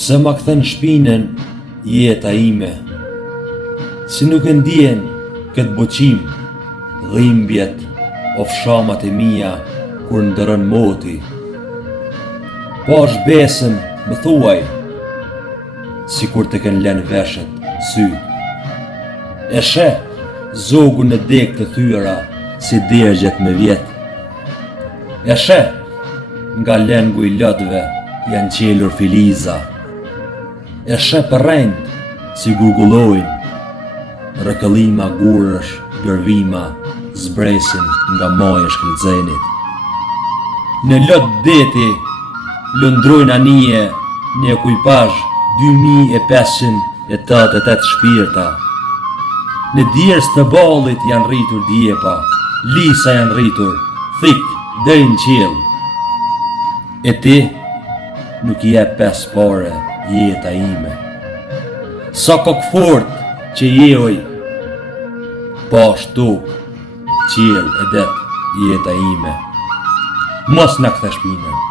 Pse ma kthen shpinën jeta ime, si nuk e ndjen këtë boqim, dhimbjet o fshamat e mia kur ndërën moti. Pash besën më thuaj, si kur të ken len veshet syt. E sheh zogun në dek të thyra si dergjet me vjet. E sheh nga lengu i lotëve janë qelur filiza. E sheh përrejnë si gurgullojnë, rëkëllima gurësh, gërvima zbresin nga majë shkëllëzenit. Në lot deti lëndrojnë anije një ekipazh 2588 shpirta. Në djerës të ballit janë rritur djepa, lisa janë rritur, thik deri në qiell. E ti nuk i jep pes pare jeta ime. Sa kokfort që jehoj, pa shtuk, qiell e det jeta ime. Mos na kthe shpinën.